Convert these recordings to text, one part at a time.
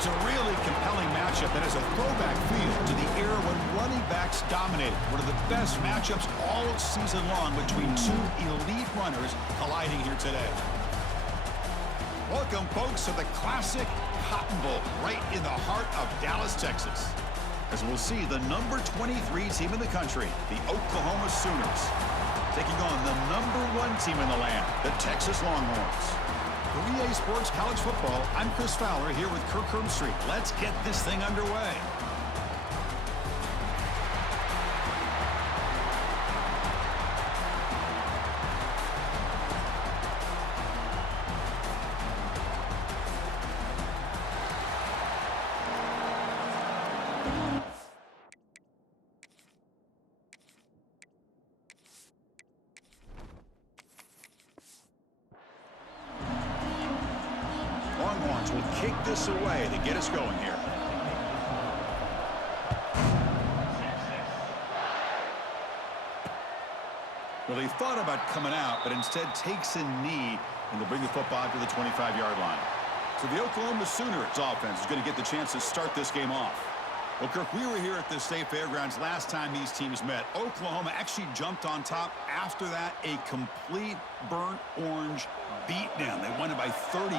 It's a really compelling matchup that has a throwback feel to the era when running backs dominated. One of the best matchups all season long between two elite runners colliding here today. Welcome, folks, to the classic Cotton Bowl right in the heart of Dallas, Texas. As we'll see, the number 23 team in the country, the Oklahoma Sooners, taking on the number 1 team in the land, the Texas Longhorns. For EA Sports College Football, I'm Chris Fowler here with Kirk Herbstreit. Let's get this thing underway. Longhorns will kick this away to get us going here. Well, he thought about coming out, but instead takes a knee and to bring the football to the 25-yard line. So the Oklahoma Sooners offense is going to get the chance to start this game off. Well, Kirk, we were here at the State Fairgrounds last time these teams met. Oklahoma actually jumped on top. After that, a complete burnt orange beatdown. They won it by 31.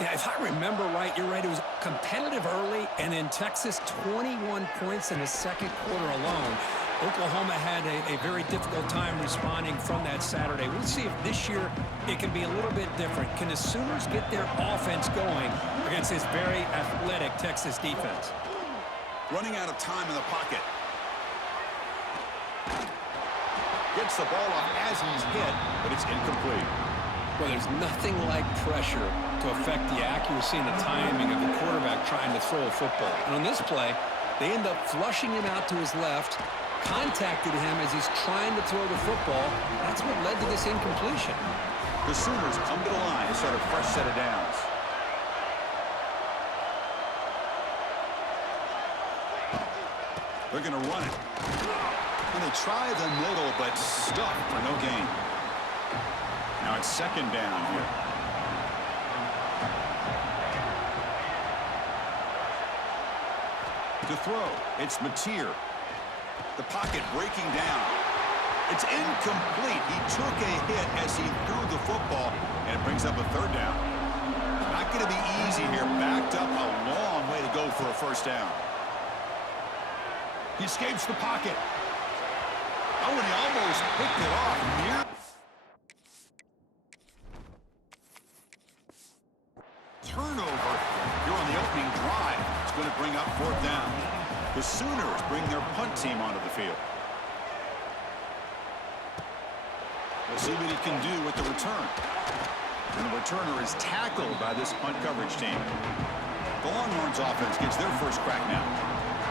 Yeah, if I remember right, you're right. It was competitive early, and then Texas 21 points in the second quarter alone. Oklahoma had a very difficult time responding from that Saturday. We'll see if this year it can be a little bit different. Can the Sooners get their offense going against this very athletic Texas defense? Running out of time in the pocket. Gets the ball off as he's hit, but it's incomplete. Well, there's nothing like pressure to affect the accuracy and the timing of the quarterback trying to throw a football. And on this play, they end up flushing him out to his left, contacted him as he's trying to throw the football. That's what led to this incompletion. The Sooners come to the line to start a fresh set of downs. They're going to run it. And they try the middle, but stuck for no gain. Now it's second down here. To throw, it's Mateer. The pocket breaking down. It's incomplete. He took a hit as he threw the football, and it brings up a third down. Not going to be easy here. Backed up a long way to go for a first down. He escapes the pocket. Oh, and he almost picked it off. Turnover here on the opening drive. It's going to bring up fourth down. The Sooners bring their punt team onto the field. We'll see what he can do with the return. And the returner is tackled by this punt coverage team. The Longhorns offense gets their first crack now.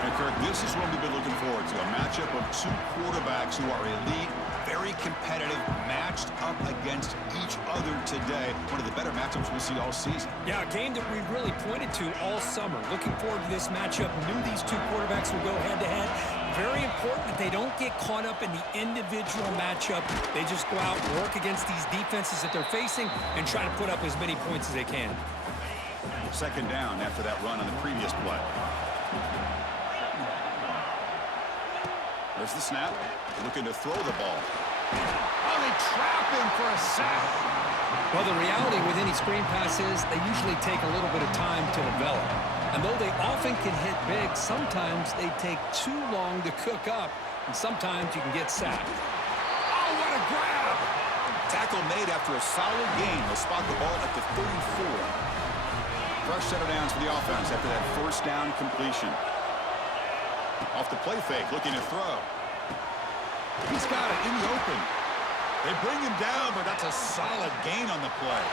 And Kirk, this is what we've been looking forward to, a matchup of two quarterbacks who are elite, very competitive, matched up against each other today. One of the better matchups we'll see all season. Yeah, a game that we really pointed to all summer. Looking forward to this matchup. Knew these two quarterbacks would go head-to-head. Very important that they don't get caught up in the individual matchup. They just go out and work against these defenses that they're facing and try to put up as many points as they can. Second down after that run on the previous play. There's the snap. Looking to throw the ball. Oh, they trap him for a sack. Well, the reality with any screen pass is they usually take a little bit of time to develop. And though they often can hit big, sometimes they take too long to cook up, and sometimes you can get sacked. Oh, what a grab! Tackle made after a solid gain. They'll spot the ball at the 34. Fresh set of downs for the offense after that first down completion. Off the play fake, looking to throw. He's got it in the open. They bring him down, but that's a solid gain on the play.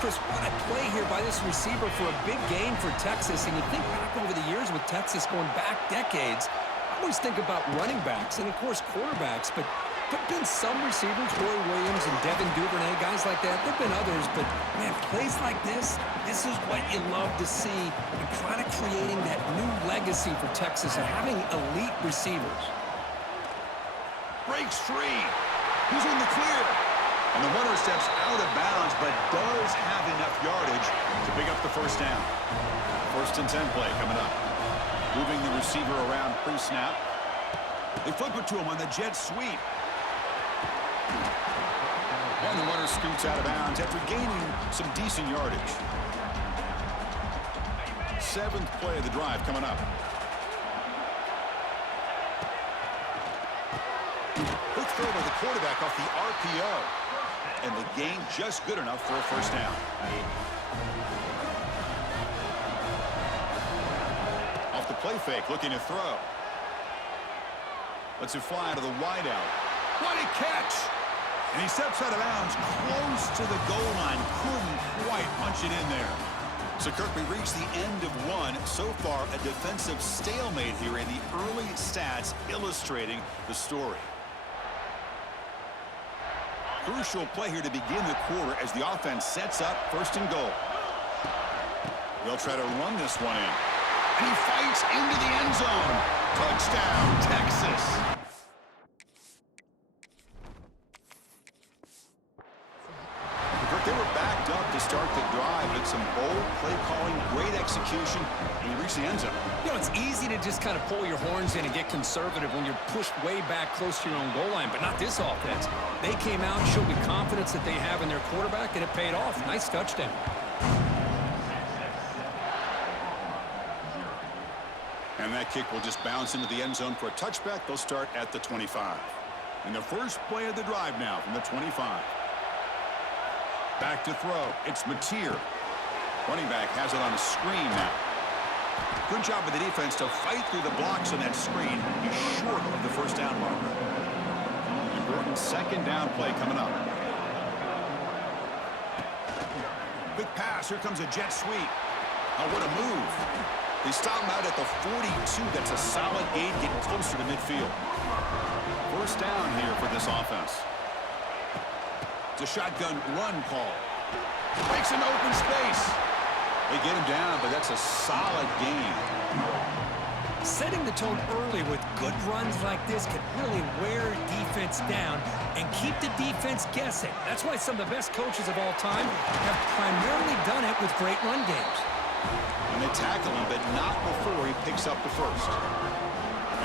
Chris, what a play here by this receiver for a big gain for Texas. And you think back over the years with Texas going back decades, I always think about running backs and, of course, quarterbacks. But there have been some receivers, Roy Williams and Devin Duvernay, guys like that. There have been others, but, man, plays like this is what you love to see. And kind of creating that new legacy for Texas and having elite receivers. Breaks free. He's in the clear. And the runner steps out of bounds, but does have enough yardage to Pick up the first down. 1st and 10 play coming up. Moving the receiver around pre-snap. They flip it to him on the jet sweep. And the runner scoots out of bounds after gaining some decent yardage. 7th play of the drive coming up. Quick throw by the quarterback off the RPO. And the gain just good enough for a first down. Off the play fake, looking to throw. Lets it fly to the wideout. What a catch! And he steps out of bounds close to the goal line. Couldn't quite punch it in there. So, Kirk, we reached the end of one. So far, a defensive stalemate here in the early stats illustrating the story. Crucial play here to begin the quarter as the offense sets up 1st and goal. They'll try to run this one in. And he fights into the end zone. Touchdown, Texas. They were backed up to start the drive, but some bold play calling, great execution, and he reached the end zone. You know, it's easy to just kind of pull your horns in and get conservative when you're pushed way back close to your own goal line, but not this offense. They came out and showed the confidence that they have in their quarterback, and it paid off. Nice touchdown. And that kick will just bounce into the end zone for a touchback. They'll start at the 25. And the first play of the drive now from the 25. Back to throw. It's Mateer. Running back has it on a screen now. Good job by the defense to fight through the blocks on that screen. He's short of the first down marker. Important 2nd down play coming up. Quick pass. Here comes a jet sweep. Oh, what a move. They stop him out at the 42. That's a solid gain, getting closer to midfield. First down here for this offense. It's a shotgun run call. Makes an open space. They get him down, but that's a solid gain. Setting the tone early with good runs like this can really wear defense down and keep the defense guessing. That's why some of the best coaches of all time have primarily done it with great run games. And they tackle him, but not before he picks up the first.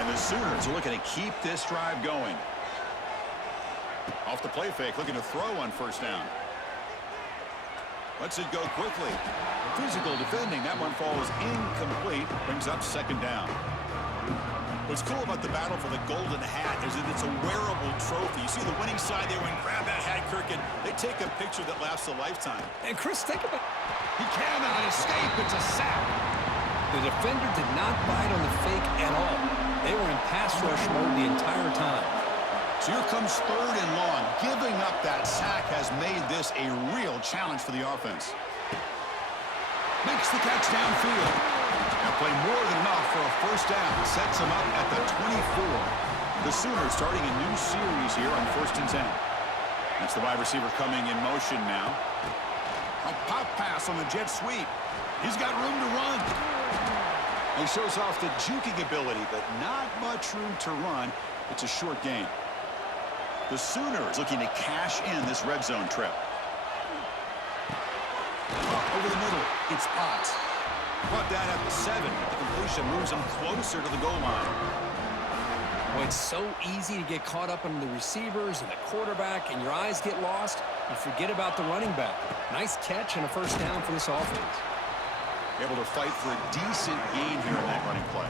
And the Sooners are looking to keep this drive going. Off the play fake, looking to throw on first down. Lets it go quickly. Physical defending. That one falls incomplete. Brings up 2nd down. What's cool about the battle for the golden hat is that it's a wearable trophy. You see the winning side there and grab that hat, Kirk, and they take a picture that lasts a lifetime. And Chris, think about it. He cannot escape. It's a sack. The defender did not bite on the fake at all. They were in pass rush mode the entire time. So here comes 3rd and long. Giving up that sack has made this a real challenge for the offense. Makes the catch downfield. Now play more than enough for a first down. Sets him up at the 24. The Sooners starting a new series here on 1st and 10. That's the wide receiver coming in motion now. A pop pass on the jet sweep. He's got room to run. He shows off the juking ability, but not much room to run. It's a short gain. The Sooners looking to cash in this red zone trip. Over the middle, it's Potts. Brought down at the 7. The completion moves him closer to the goal line. Well, it's so easy to get caught up on the receivers and the quarterback, and your eyes get lost. You forget about the running back. Nice catch and a first down for this offense. Able to fight for a decent gain here in that running play.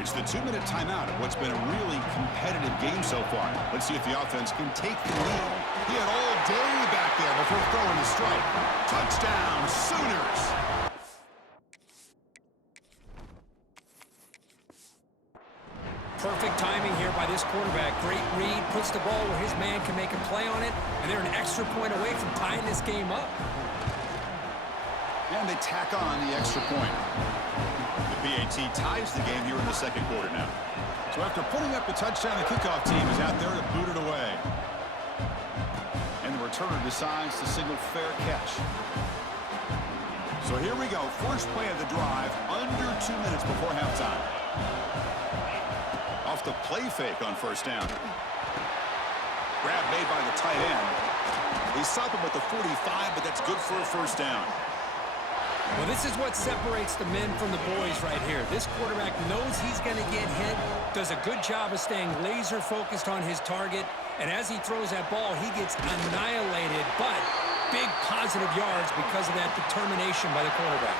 It's the 2-minute timeout of what's been a really competitive game so far. Let's see if the offense can take the lead. He had all day back there before throwing the strike. Touchdown, Sooners! Perfect timing here by this quarterback. Great read, puts the ball where his man can make a play on it, and they're an extra point away from tying this game up. And they tack on the extra point. The PAT ties the game here in the 2nd quarter now. So after putting up the touchdown, the kickoff team is out there to boot it away. And the returner decides to signal fair catch. So here we go. First play of the drive, under 2 minutes before halftime. Off the play fake on first down. Grab made by the tight end. They stop him at the 45, but that's good for a first down. Well, this is what separates the men from the boys right here. This quarterback knows he's going to get hit, does a good job of staying laser focused on his target, and as he throws that ball, he gets annihilated, but big positive yards because of that determination by the quarterback.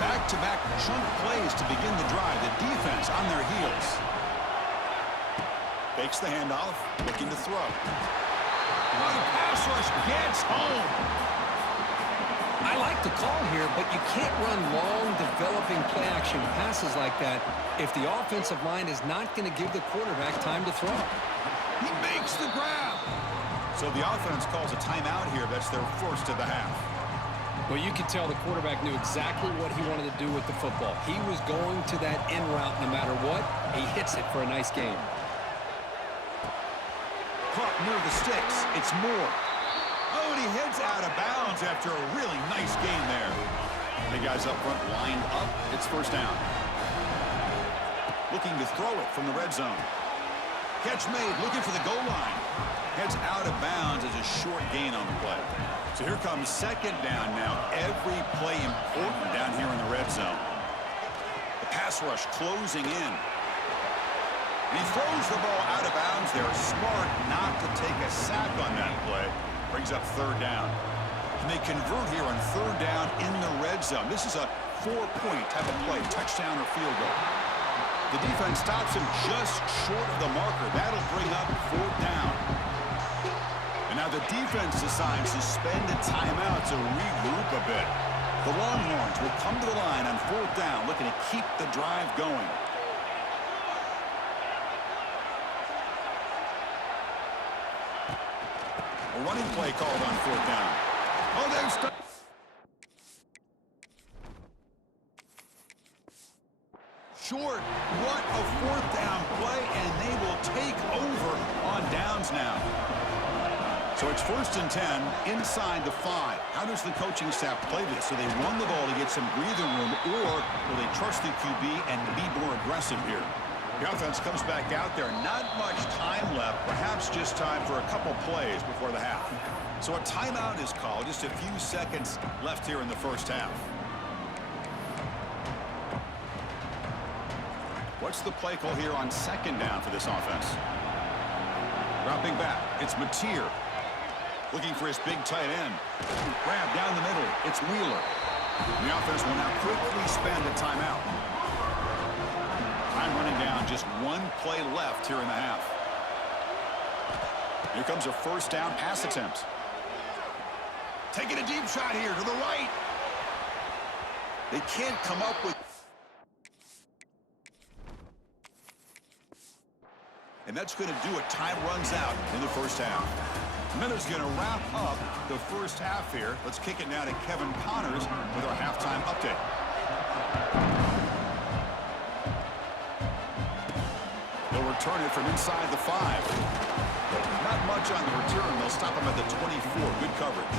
Back-to-back chunk plays to begin the drive. The defense on their heels. Fakes the handoff, looking to throw. Oh, the pass rush gets home. I like the call here, but you can't run long, developing play-action passes like that if the offensive line is not going to give the quarterback time to throw. He makes the grab. So the offense calls a timeout here. That's their first of the half. Well, you could tell the quarterback knew exactly what he wanted to do with the football. He was going to that in route no matter what. He hits it for a nice game. Caught near the sticks. It's Moore. Oh, and he heads out of bounds after a really nice game there. The guys up front lined up. It's first down. Looking to throw it from the red zone. Catch made, looking for the goal line. Heads out of bounds as a short gain on the play. So here comes second down now. Every play important down here in the red zone. The pass rush closing in. And he throws the ball out of bounds there. Smart not to take a sack on that play. Brings up third down. And they convert here on third down in the red zone. This is a 4-point type of play, touchdown or field goal. The defense stops him just short of the marker. That'll bring up fourth down. And now the defense decides to spend a timeout to regroup a bit. The Longhorns will come to the line on fourth down, looking to keep the drive going. A running play called on fourth down. Oh, they've started. Short. What a fourth down play, and they will take over on downs now. So it's first and 10 inside the 5. How does the coaching staff play this? Do they run the ball to get some breathing room, or will they trust the QB and be more aggressive here? The offense comes back out there. Not much time left. Perhaps just time for a couple plays before the half. So a timeout is called. Just a few seconds left here in the first half. What's the play call here on second down for this offense? Dropping back. It's Mateer. Looking for his big tight end. Grab down the middle. It's Wheeler. And the offense will now quickly spend a timeout. Time running down. Just one play left here in the half. Here comes a first down pass attempt. Taking a deep shot here to the right. They can't come up with... And that's going to do it. Time runs out in the first half. Miller's going to wrap up the first half here. Let's kick it now to Kevin Connors with our halftime update. They'll return it from inside the 5. Not much on the return. They'll stop him at the 24. Good coverage.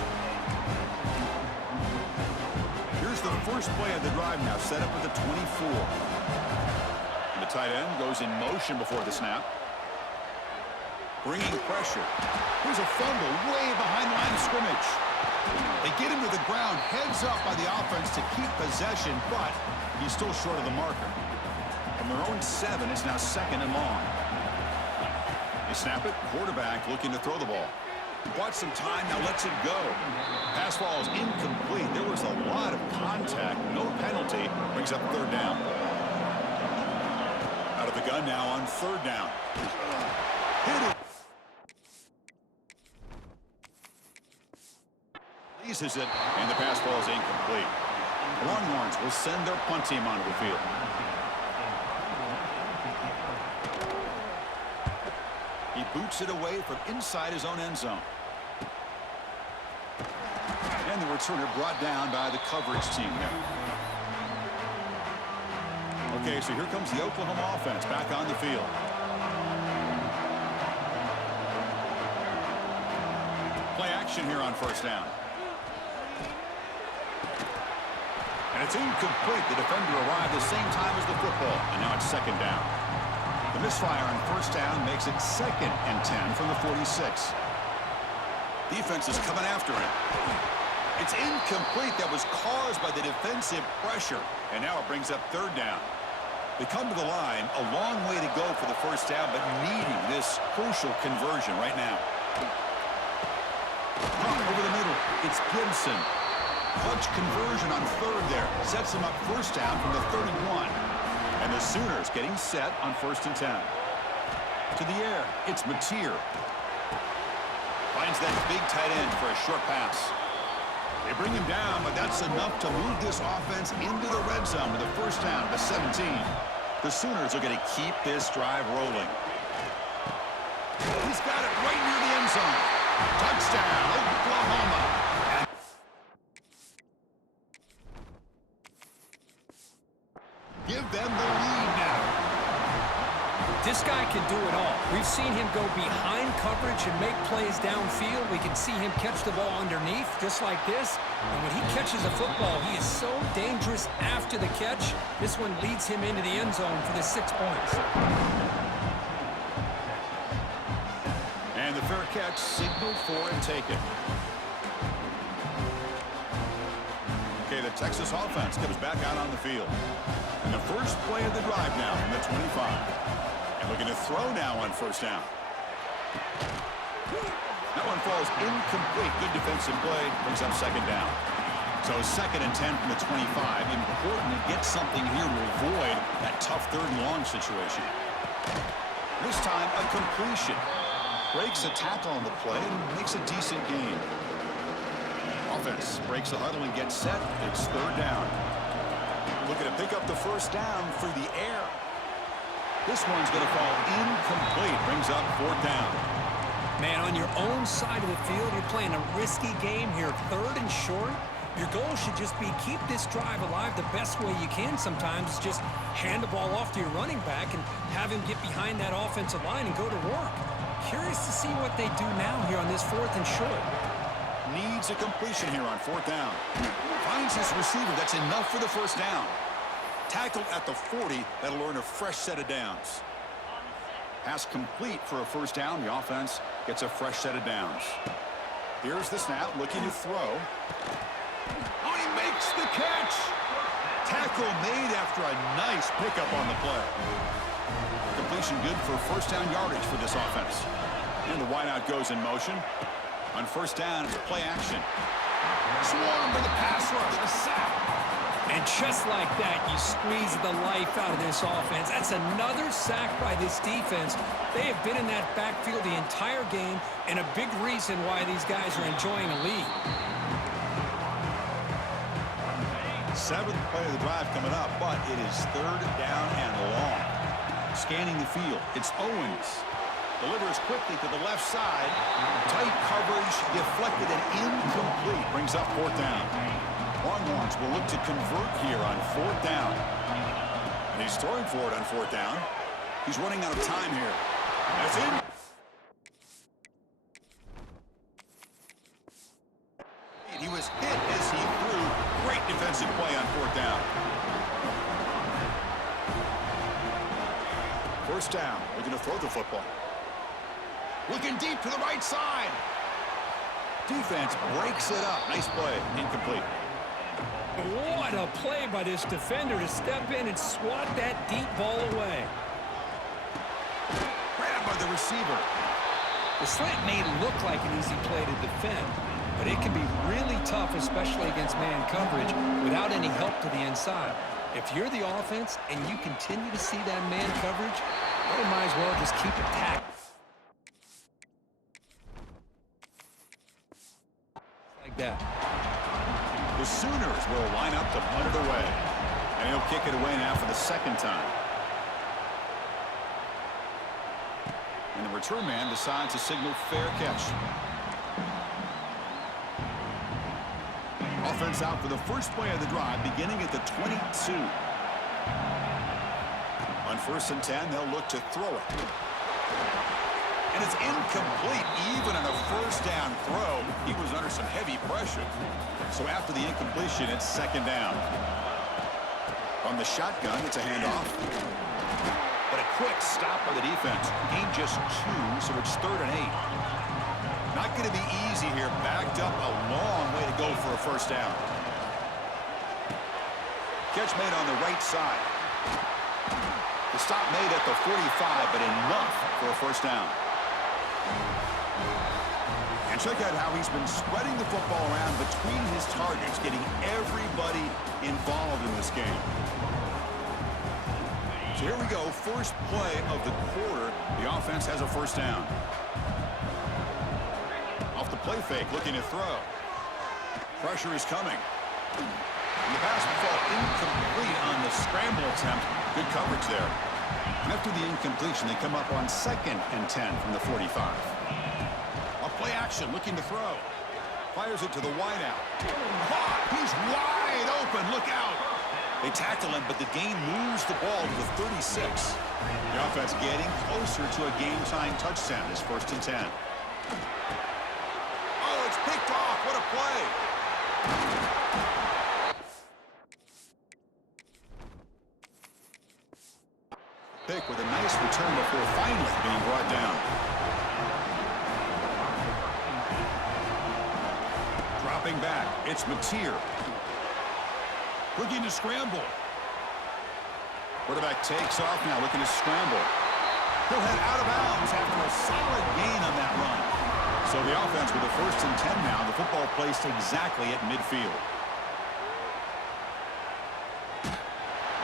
Here's the first play of the drive now, set up at the 24. And the tight end goes in motion before the snap. Bringing pressure. Here's a fumble way behind the line of scrimmage. They get him to the ground, heads up by the offense to keep possession, but he's still short of the marker. From their own 7, it's now second and long. They snap it. Quarterback looking to throw the ball. Bought some time, now lets it go. Pass ball is incomplete. There was a lot of contact. No penalty. Brings up third down. Out of the gun now on third down. Hit it. Leases it, and the pass ball is incomplete. The Longhorns will send their punt team onto the field. He boots it away from inside his own end zone. And the returner brought down by the coverage team there. Okay, so here comes the Oklahoma offense back on the field. Play action here on first down. And it's incomplete. The defender arrived the same time as the football, and now it's second down. The misfire on first down makes it second and 10 from the 46. Defense is coming after him. It's incomplete. That was caused by the defensive pressure. And now it brings up third down. They come to the line, a long way to go for the first down, but needing this crucial conversion right now. Over the middle, it's Gibson. Clutch conversion on third there. Sets him up first down from the 31. And the Sooners getting set on 1st and 10. To the air, it's Mateer. Finds that big tight end for a short pass. They bring him down, but that's enough to move this offense into the red zone with a first down to 17. The Sooners are going to keep this drive rolling. He's got it right near the end zone. Touchdown, Oklahoma. Give them the lead now. This guy can do it all. We've seen him go behind coverage and make plays downfield. We can see him catch the ball underneath, just like this. And when he catches a football, he is so dangerous after the catch. This one leads him into the end zone for the 6 points. And the fair catch signaled for and taken. Okay, the Texas offense comes back out on the field. And the first play of the drive now from the 25. And looking to throw now on first down. That one falls incomplete. Good defensive play. Brings up second down. So 2nd and 10 from the 25. Important to get something here to avoid that tough 3rd and long situation. This time, a completion. Breaks a tackle on the play and makes a decent gain. Offense breaks the huddle and gets set. It's 3rd down. Looking to pick up the first down through the air. This one's going to fall incomplete. Brings up 4th down. Man, on your own side of the field, you're playing a risky game here. 3rd and short. Your goal should just be keep this drive alive the best way you can sometimes. Just hand the ball off to your running back and have him get behind that offensive line and go to work. Curious to see what they do now here on this 4th and short. Needs a completion here on 4th down. Finds his receiver. That's enough for the first down. Tackled at the 40. That'll earn a fresh set of downs. Pass complete for a first down. The offense gets a fresh set of downs. Here's the snap, looking to throw. Oh, he makes the catch. Tackle made after a nice pickup on the play. Completion good for first down yardage for this offense. And the wideout goes in motion. On first down, it's play action. Swarm for the pass rush, a sack. And just like that, you squeeze the life out of this offense. That's another sack by this defense. They have been in that backfield the entire game, and a big reason why these guys are enjoying a lead. 7th play of the drive coming up, but it is 3rd down and long. Scanning the field, it's Owens. Delivers quickly to the left side. Tight coverage, deflected and incomplete. Brings up 4th down. Longhorns will look to convert here on 4th down. And he's throwing for it on 4th down. He's running out of time here. That's in. He was hit as he threw. Great defensive play on 4th down. First down. Looking to throw the football. Looking deep to the right side. Defense breaks it up. Nice play. Incomplete. What a play by this defender to step in and swat that deep ball away. Grabbed by the receiver. The slant may look like an easy play to defend, but it can be really tough, especially against man coverage, without any help to the inside. If you're the offense and you continue to see that man coverage, you might as well just keep it tacked. Like that. The Sooners will line up to punt it away. And he'll kick it away now for the 2nd time. And the return man decides to signal fair catch. Offense out for the first play of the drive, beginning at the 22. On 1st and 10, they'll look to throw it. And it's incomplete. Even on a first down throw, he was under some heavy pressure. So after the incompletion, it's 2nd down. From the shotgun, it's a handoff. But a quick stop by the defense. Gain just 2, so it's 3rd and 8. Not going to be easy here. Backed up a long way to go for a first down. Catch made on the right side. The stop made at the 45, but enough for a first down. And check out how he's been spreading the football around between his targets, getting everybody involved in this game. So here we go, first play of the quarter. The offense has a first down. Off the play fake, looking to throw. Pressure is coming. And the pass will fall incomplete on the scramble attempt. Good coverage there. And after the incompletion, they come up on 2nd and 10 from the 45. A play action, looking to throw. Fires it to the wideout. Caught! He's wide open. Look out! They tackle him, but the gain moves the ball to the 36. The offense getting closer to a game-time touchdown. It's 1st and 10. Oh, it's picked off. What a play! Pick with a nice return before finally being brought down. Dropping back, it's Mateer. Looking to scramble. Quarterback takes off now, looking to scramble. He'll head out of bounds after a solid gain on that run. So the offense with a 1st and 10 now, the football placed exactly at midfield.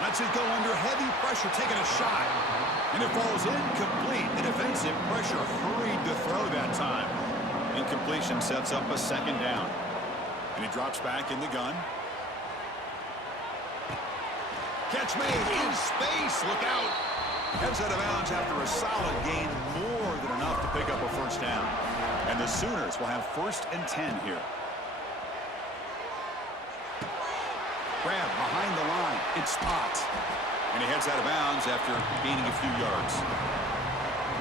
Lets it go under heavy pressure, taking a shot. And it falls incomplete. The defensive pressure hurried to throw that time. Incompletion sets up a 2nd down. And he drops back in the gun. Catch made in space. Look out. Heads out of bounds after a solid gain, more than enough to pick up a first down. And the Sooners will have 1st and 10 here. Grab behind the line. It's Spot. And he heads out of bounds after gaining a few yards.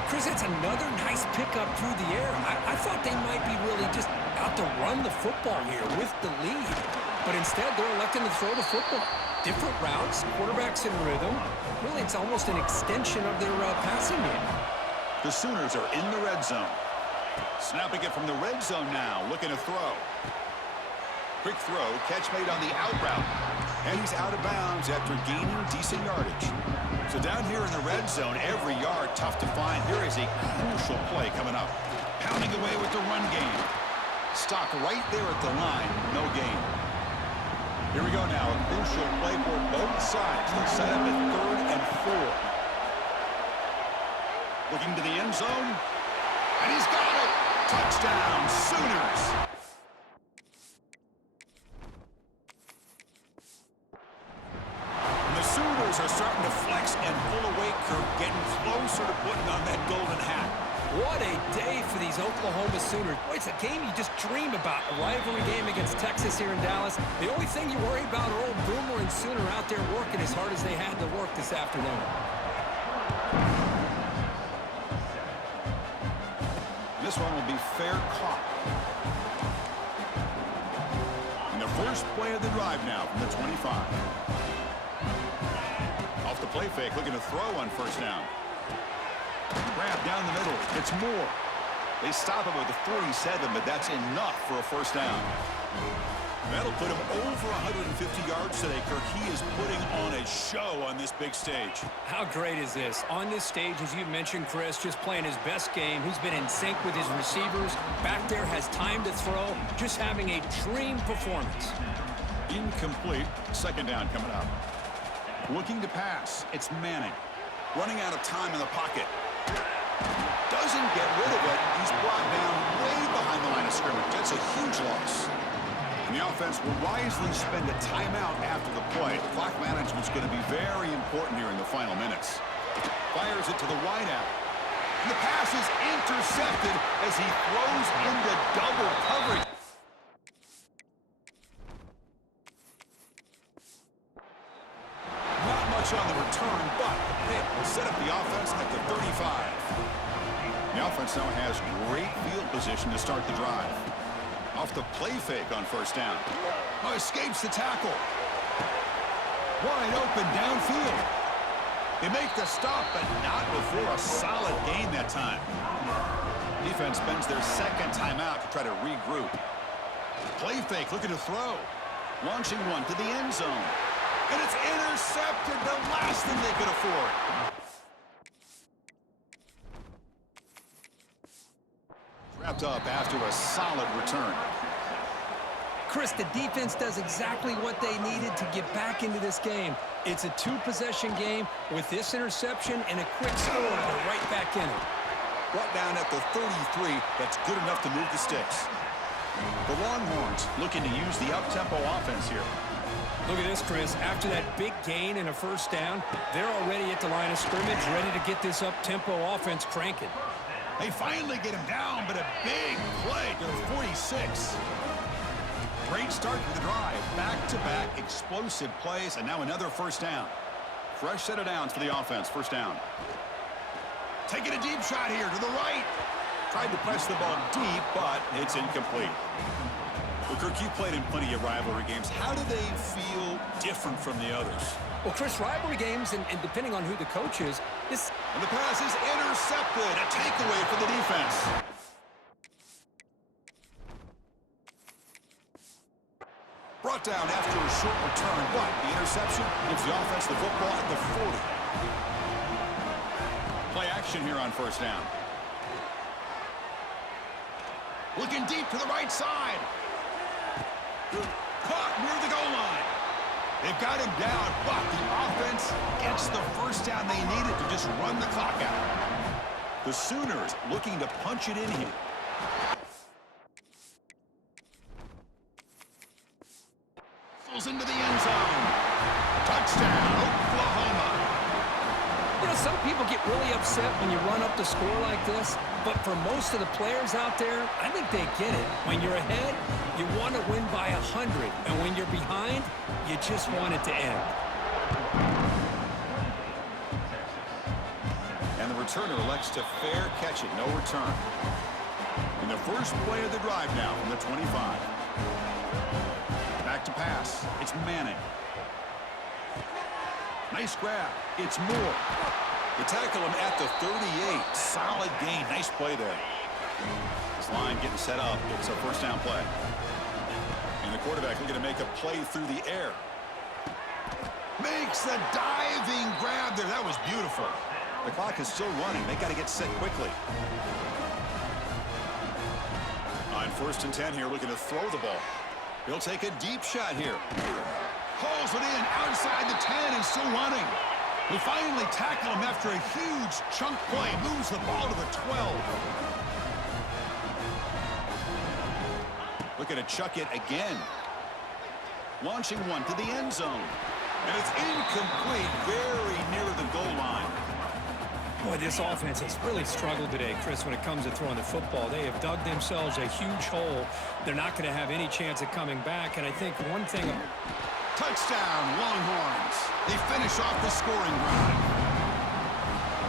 Chris, it's another nice pickup through the air. I thought they might be really just out to run the football here with the lead. But instead, they're electing to throw the football. Different routes, quarterbacks in rhythm. Really, it's almost an extension of their passing game. The Sooners are in the red zone. Snapping it from the red zone now, looking to throw. Quick throw, catch made on the out route. And he's out of bounds after gaining decent yardage. So down here in the red zone, every yard tough to find. Here is a crucial play coming up. Pounding away with the run game. Stopped right there at the line, no gain. Here we go now, a crucial play for both sides. They'll set up at 3rd and 4. Looking to the end zone. And he's got it! Touchdown, Sooners! And the Sooners are starting to flex and pull away, Kirk, getting closer to putting on that golden hat. What a day for these Oklahoma Sooners. Boy, it's a game you just dream about. A rivalry game against Texas here in Dallas. The only thing you worry about are old Boomer and Sooner out there working as hard as they had to work this afternoon. This one will be fair caught. And the first play of the drive now from the 25. Off the play fake, looking to throw on 1st down. Grab down the middle. It's Moore. They stop him with the 47, but that's enough for a first down. That'll put him over 150 yards today, Kirk. He is putting on a show on this big stage. How great is this? On this stage, as you mentioned, Chris, just playing his best game. He's been in sync with his receivers. Back there, has time to throw. Just having a dream performance. Incomplete. 2nd down coming up. Looking to pass. It's Manning. Running out of time in the pocket. Doesn't get rid of it. He's brought down way behind the line of scrimmage. That's a huge loss. And the offense will wisely spend a timeout after the play. Clock management's going to be very important here in the final minutes. Fires it to the wideout. And the pass is intercepted as he throws into double coverage. Not much on the return, but the pick will set up the offense at the 35. The offense now has great field position to start the drive. Off the play fake on 1st down. Oh, escapes the tackle. Wide open downfield. They make the stop, but not before a solid gain that time. Defense spends their second timeout to try to regroup. Play fake, looking to throw. Launching one to the end zone. And it's intercepted, the last thing they could afford. Wrapped up after a solid return. Chris, the defense does exactly what they needed to get back into this game. It's a two-possession game with this interception and a quick score. They're right back in it. Brought down at the 33. That's good enough to move the sticks. The Longhorns looking to use the up-tempo offense here. Look at this, Chris. After that big gain and a first down, they're already at the line of scrimmage, ready to get this up-tempo offense cranking. They finally get him down, but a big play to the 46. Great start to the drive. Back-to-back explosive plays, and now another first down. Fresh set of downs for the offense. First down. Taking a deep shot here to the right. Tried to press the ball deep, but it's incomplete. Well, Kirk, you played in plenty of rivalry games. How do they feel different from the others? Well, Chris, rivalry games, and depending on who the coach is, this... And the pass is intercepted. A takeaway for the defense. Brought down after a short return, but the interception gives the offense the football at the 40. Play action here on first down. Looking deep to the right side. Caught near the goal line. They've got him down, but the offense gets the first down they needed to just run the clock out. The Sooners looking to punch it in here. Into the end zone. Touchdown, Oklahoma. You know, some people get really upset when you run up the score like this, but for most of the players out there, I think they get it. When you're ahead, you want to win by 100, and when you're behind, you just want it to end. And the returner elects to fair catch it, no return. In the first play of the drive now from the 25. Back to pass. It's Manning. Nice grab. It's Moore. They tackle him at the 38. Solid gain. Nice play there. This line getting set up. It's a first down play. And the quarterback looking to make a play through the air. Makes the diving grab there. That was beautiful. The clock is still running. They got to get set quickly. On first and 10 here, looking to throw the ball. He'll take a deep shot here. Hauls it in outside the 10 and still running. We finally tackle him after a huge chunk play. Moves the ball to the 12. Looking to chuck it again. Launching one to the end zone. And it's incomplete, very near the goal line. Boy, this offense has really struggled today, Chris, when it comes to throwing the football. They have dug themselves a huge hole. They're not going to have any chance of coming back. And I think one thing... Touchdown, Longhorns. They finish off the scoring drive.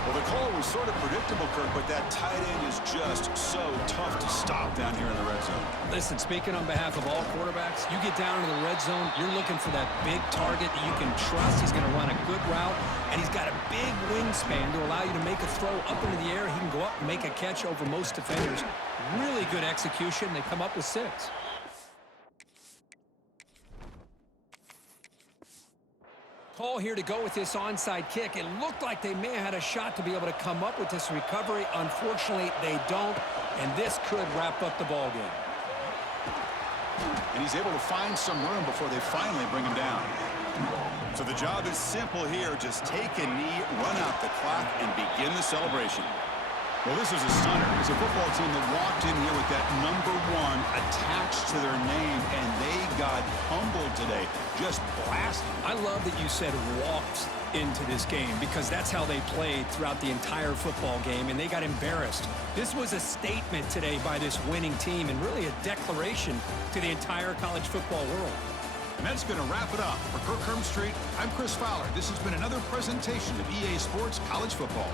Well, the call was sort of predictable, Kirk, but that tight end is just so tough to stop down here in the red zone. Listen, speaking on behalf of all quarterbacks, you get down to the red zone, you're looking for that big target that you can trust. He's going to run a good route, and he's got a big wingspan to allow you to make a throw up into the air. He can go up and make a catch over most defenders. Really good execution. They come up with 6. Call here to go with this onside kick. It looked like they may have had a shot to be able to come up with this recovery. Unfortunately, they don't, and this could wrap up the ball game. And he's able to find some room before they finally bring him down. So the job is simple here. Just take a knee, run out the clock, and begin the celebration. Well, this is a stunner. It's a football team that walked in here with that number 1 attached to their name, and they got humbled today. Just blasted. I love that you said walked into this game because that's how they played throughout the entire football game, and they got embarrassed. This was a statement today by this winning team and really a declaration to the entire college football world. And that's going to wrap it up. For Kirk Street, I'm Chris Fowler. This has been another presentation of EA Sports College Football.